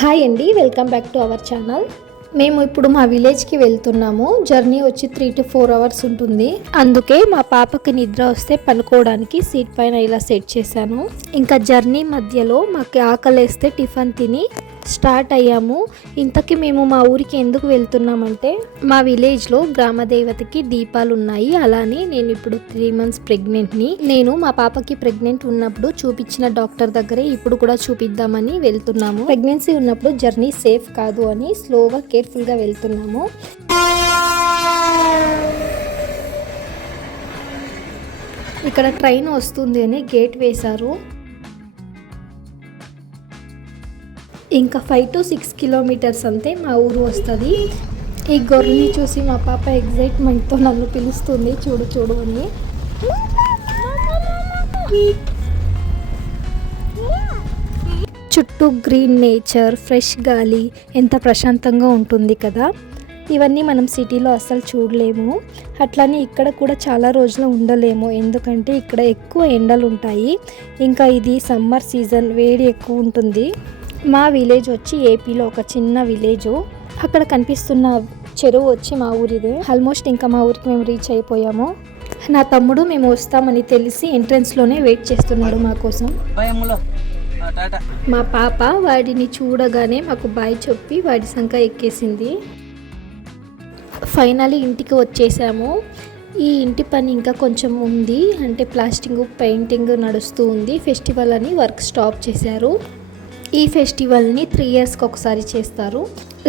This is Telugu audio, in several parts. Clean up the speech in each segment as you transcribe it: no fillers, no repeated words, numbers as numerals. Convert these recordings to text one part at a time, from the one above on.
హాయ్ అండి, welcome back to our channel. మేము ఇప్పుడు మా విలేజ్కి వెళ్తున్నాము. జర్నీ వచ్చి 3 to 4 అవర్స్ ఉంటుంది. అందుకే మా పాపకి నిద్ర వస్తే పనుకోవడానికి సీట్ పైన ఇలా సెట్ చేశాను. ఇంకా జర్నీ మధ్యలో మాకు ఆకలేస్తే టిఫిన్ తిని స్టార్ట్ అయ్యాము. ఇంతకీ మేము మా ఊరికి ఎందుకు వెళ్తున్నామంటే మా విలేజ్లో గ్రామదేవతకి దీపాలు ఉన్నాయి. అలానే నేను ఇప్పుడు 3 months ప్రెగ్నెంట్ని. నేను మా పాపకి ప్రెగ్నెంట్ ఉన్నప్పుడు చూపించిన డాక్టర్ దగ్గరే ఇప్పుడు కూడా చూపిద్దామని వెళ్తున్నాము. ప్రెగ్నెన్సీ ఉన్నప్పుడు జర్నీ సేఫ్ కాదు అని స్లోగా కేర్ఫుల్గా వెళ్తున్నాము. ఇక్కడ ట్రైన్ వస్తుంది అని గేట్ వేశారు. ఇంకా 5 to 6 kilometers అంతే మా ఊరు వస్తుంది. ఈ గొర్రెని చూసి మా పాప ఎగ్జైట్మెంట్తో నన్ను పిలుస్తుంది, చూడు చూడు అని. చుట్టూ గ్రీన్ నేచర్, ఫ్రెష్ గాలి, ఎంత ప్రశాంతంగా ఉంటుంది కదా. ఇవన్నీ మనం సిటీలో అస్సలు చూడలేము. అట్లానే ఇక్కడ కూడా చాలా రోజులు ఉండలేము, ఎందుకంటే ఇక్కడ ఎక్కువ ఎండలు ఉంటాయి. ఇంకా ఇది సమ్మర్ సీజన్, వేడి ఎక్కువ ఉంటుంది. మా విలేజ్ వచ్చి ఏపీలో ఒక చిన్న విలేజ్. అక్కడ కనిపిస్తున్న చెరువు వచ్చి మా ఊరిదే. ఆల్మోస్ట్ ఇంకా మా ఊరికి మేము రీచ్ అయిపోయాము. నా తమ్ముడు మేము వస్తామని తెలిసి ఎంట్రన్స్లోనే వెయిట్ చేస్తున్నాడు మా కోసం. మా పాప వాడిని చూడగానే మాకు బాయ్ చెప్పి వాడి సంక ఎక్కేసింది. ఫైనల్లీ ఇంటికి వచ్చేసాము. ఈ ఇంటి పని ఇంకా కొంచెం ఉంది, అంటే ప్లాస్టింగ్ పెయింటింగ్ నడుస్తూ ఉంది. ఫెస్టివల్ అని వర్క్ స్టాప్ చేశారు. ఈ ఫెస్టివల్ని 3 yearsకి ఒకసారి చేస్తారు.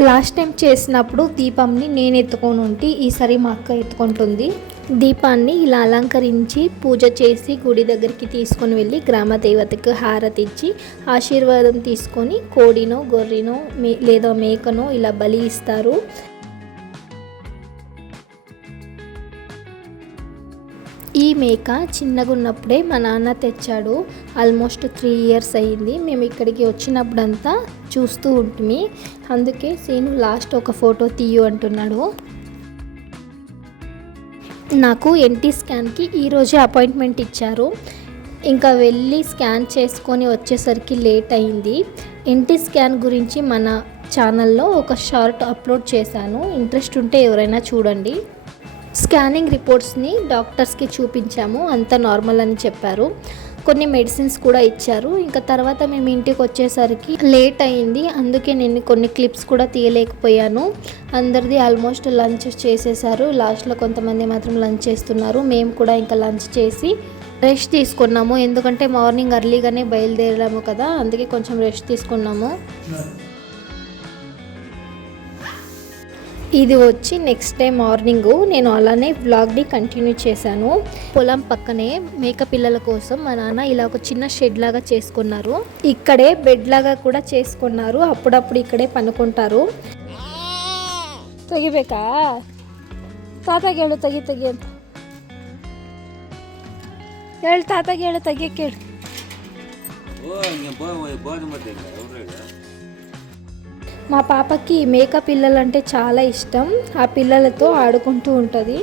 లాస్ట్ టైం చేసినప్పుడు దీపంని నేను ఎత్తుకొని ఉంటే ఈసారి మా అక్క ఎత్తుకుంటుంది. దీపాన్ని ఇలా అలంకరించి పూజ చేసి గుడి దగ్గరికి తీసుకొని వెళ్ళి గ్రామ దేవతకు హారతి ఇచ్చి ఆశీర్వాదం తీసుకొని కోడినో గొర్రెనో లేదా మేకనో ఇలా బలి ఇస్తారు. ఈ మేక చిన్నగా ఉన్నప్పుడే మా నాన్న తెచ్చాడు. ఆల్మోస్ట్ 3 years అయ్యింది. మేము ఇక్కడికి వచ్చినప్పుడంతా చూస్తూ ఉంటుంది. అందుకే సీను లాస్ట్ ఒక ఫోటో తీయు అంటున్నాడు. నాకు ఎన్టీ స్కాన్కి ఈరోజే అపాయింట్మెంట్ ఇచ్చారు. ఇంకా వెళ్ళి స్కాన్ చేసుకొని వచ్చేసరికి లేట్ అయింది. ఎన్టీ స్కాన్ గురించి మన ఛానల్లో ఒక షార్ట్ అప్లోడ్ చేశాను, ఇంట్రెస్ట్ ఉంటే ఎవరైనా చూడండి. స్కానింగ్ రిపోర్ట్స్ని డాక్టర్స్కి చూపించాము, అంత నార్మల్ అని చెప్పారు. కొన్ని మెడిసిన్స్ కూడా ఇచ్చారు. ఇంకా తర్వాత మేము ఇంటికి వచ్చేసరికి లేట్ అయింది. అందుకే నేను కొన్ని క్లిప్స్ కూడా తీయలేకపోయాను. అందరిది ఆల్మోస్ట్ లంచ్ చేసేసారు. లాస్ట్లో కొంతమంది మాత్రం లంచ్ చేస్తున్నారు. మేము కూడా ఇంకా లంచ్ చేసి రెస్ట్ తీసుకున్నాము, ఎందుకంటే మార్నింగ్ అర్లీగానే బయలుదేరాము కదా, అందుకే కొంచెం రెస్ట్ తీసుకున్నాము. ఇది వచ్చి నెక్స్ట్ డే మార్నింగ్. నేను అలానే వ్లాగ్ని కంటిన్యూ చేశాను. పొలం పక్కనే మేక పిల్లల కోసం మా నాన్న ఇలా ఒక చిన్న షెడ్ లాగా చేసుకున్నారు. ఇక్కడే బెడ్ లాగా కూడా చేసుకున్నారు. అప్పుడప్పుడు ఇక్కడే పనుకుంటారు. తెగిపోకా తాతగేಳು ತೆಗಿ ಅಂತ ಹೇಳು, తాతగేಳು ತೆಗಿಯಕ್ಕೇಳು. మా పాపకి మేక పిల్లలంటే చాలా ఇష్టం. ఆ పిల్లలతో ఆడుకుంటూ ఉంటుంది.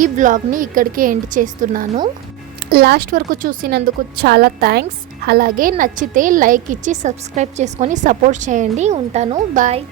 ఈ బ్లాగ్ని ఇక్కడికి ఎండ్ చేస్తున్నాను. లాస్ట్ వరకు చూసినందుకు చాలా థ్యాంక్స్. అలాగే నచ్చితే లైక్ ఇచ్చి సబ్స్క్రైబ్ చేసుకొని సపోర్ట్ చేయండి. ఉంటాను, బాయ్.